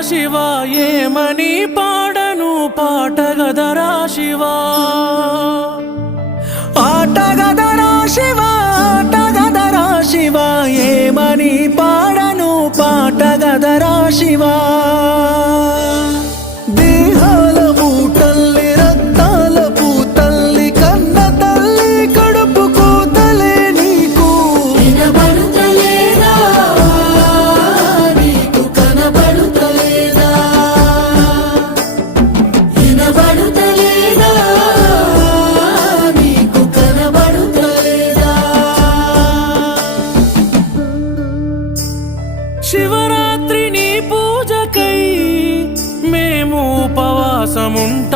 ఏమని పాడను పాట గదరా శివా? ఆట గదరా శివా ఆట గదరా శివా ఏమని పాడను పాట గదరా శివా? శివరాత్రి నీ పూజకై మేము ఉపవాసముంటాములే